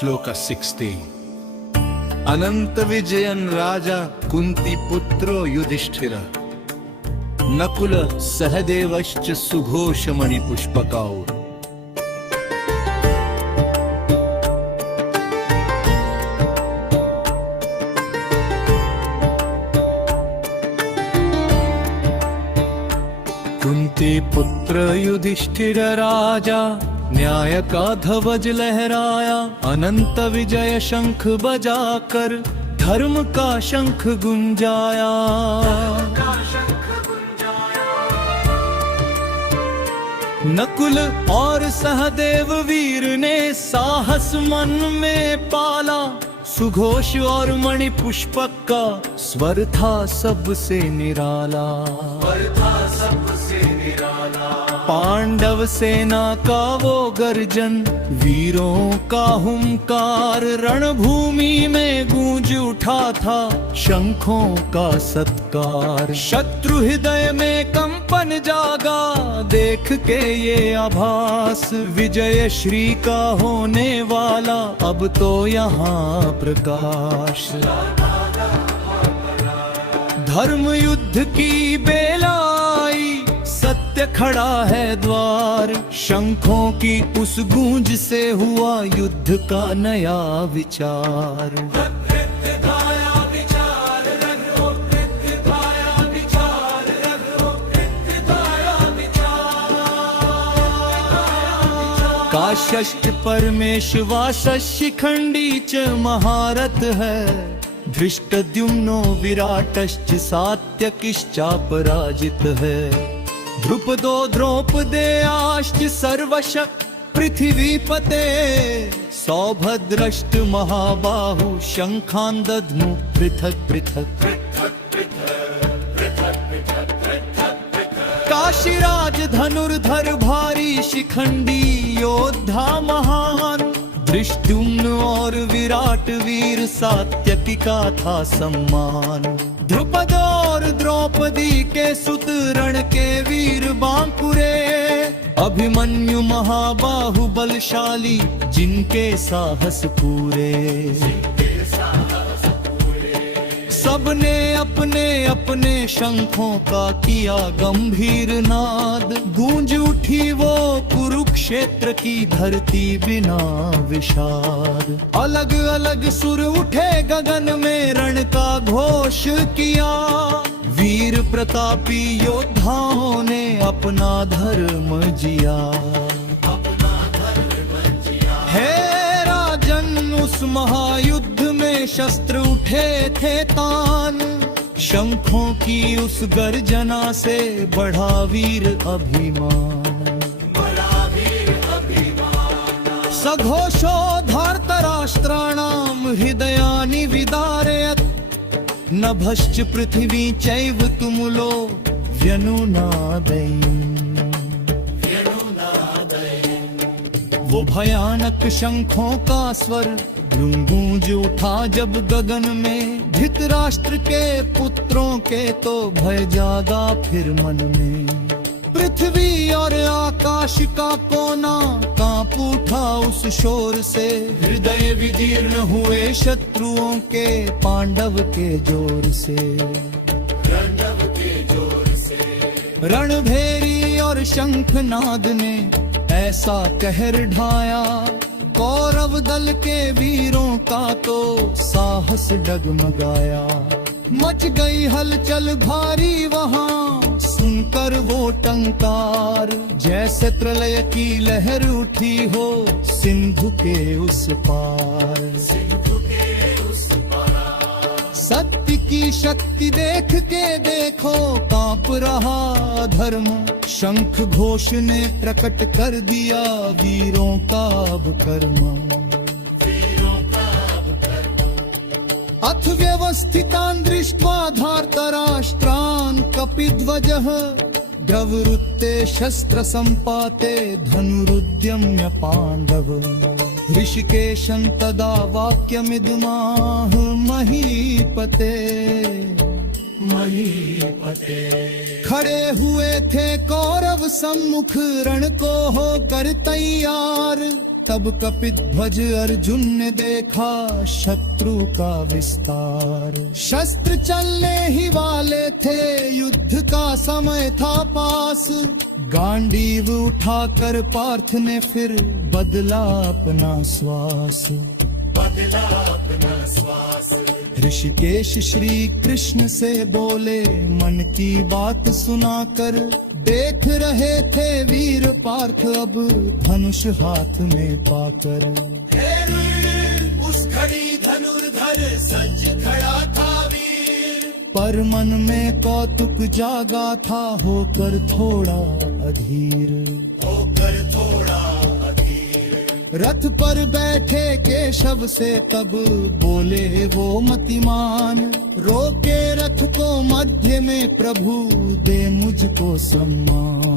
श्लोक 60 अनंत विजयन राजा कुंती पुत्रो युधिष्ठिर नकुल सहदेवश्च सुघोष मणि पुष्पकाओ। कुंती पुत्र युधिष्ठिर राजा न्याय का ध्वज लहराया, अनंत विजय शंख बजाकर धर्म का शंख गुंजाया। नकुल और सहदेव वीर ने साहस मन में पाला, सुघोष और मणि पुष्पक का स्वर था सबसे निराला। पांडव सेना का वो गर्जन, वीरों का हुंकार, रणभूमि में गूंज उठा था शंखों का सत्कार। शत्रु हृदय में कंपन जागा, देख के ये आभास, विजय श्री का होने वाला अब तो यहाँ प्रकाश। धर्म युद्ध की बेला आई, सत्य खड़ा है द्वार, शंखों की उस गूंज से हुआ युद्ध का नया विचार। काशष्ट परमेश्वा शिखंडी च महारथ है, धृष्टद्युम्नो विराटश्च सात्यकिश्चापराजित है। द्रुपदो द्रौपदेयाश्च सर्वश पृथिवीपते, सौभद्रश्च महाबाहु शंखान् दध्नु पृथक् पृथक्। काशीराज धनुर्धर भारी शिखंडी योद्धा महान, धृष्टुम्न और विराट वीर सात्यकी का था सम्मान। द्रुपद और द्रौपदी के सुत रण के वीर बांकुरे, अभिमन्यु महाबाहु बलशाली जिनके साहस पूरे। सबने अपने अपने शंखों का किया गंभीर नाद, गूंज उठी वो कुरुक्षेत्र की धरती बिना विषाद। अलग अलग सुर उठे गगन में, रण का घोष किया, वीर प्रतापी योद्धाओं ने अपना धर्म जिया। हे राजन, उस महायुद्ध में शस्त्र उठे थे तान, शंखों की उस गर्जना से बढ़ा वीर अभिमान। सघोषो धार्तराष्ट्राणां हृदयानि विदारयत्, नभश्च पृथिवी चैव तुमुलो व्यनुनादैन्। वो भयानक शंखों का स्वर गूंज उठा जब गगन में, धृतराष्ट्र के पुत्रों के तो भय जागा फिर मन में। पृथ्वी और आकाश का कोना कांप उठा उस शोर से, हृदय विदीर्ण हुए शत्रुओं के पांडव के जोर से। रणभेरी और शंखनाद ने ऐसा कहर ढाया, कौरव दल के वीरों का तो साहस डगमगाया। मच गई हलचल भारी वहाँ, सुनकर वो टंकार, जैसे प्रलय की लहर उठी हो सिंधु के उस पार। सत्य की शक्ति देख के देखो कांप रहा धर्म, शंख घोष ने प्रकट कर दिया वीरों का अब कर्म। अथ व्यवस्थितान् दृष्ट्वा धार्तराष्ट्रान् कपिध्वजः, गवरुत्ते शस्त्र संपाते धनुरुद्यम्य पांडव। ऋषिकेशं तदा वाक्यमिदमाह महीपते। खड़े हुए थे कौरव सम्मुख रण को होकर तैयार, तब कपिध्वज अर्जुन ने देखा शत्रु का विस्तार। शस्त्र चलने ही वाले थे, युद्ध का समय था पास। गांडीव उठाकर पार्थ ने फिर बदला अपना श्वास। ऋषिकेश श्री कृष्ण से बोले मन की बात सुनाकर। देख रहे थे वीर पार्थ अब धनुष हाथ में पाकर। उस घड़ी धनुर्धर सज खड़ा था वीर, पर मन में कौतुक जागा था होकर थोड़ा अधीर। रथ पर बैठे केशव से तब बोले वो मतिमान। रोके रथ को मध्य में प्रभु दे मुझको सम्मान।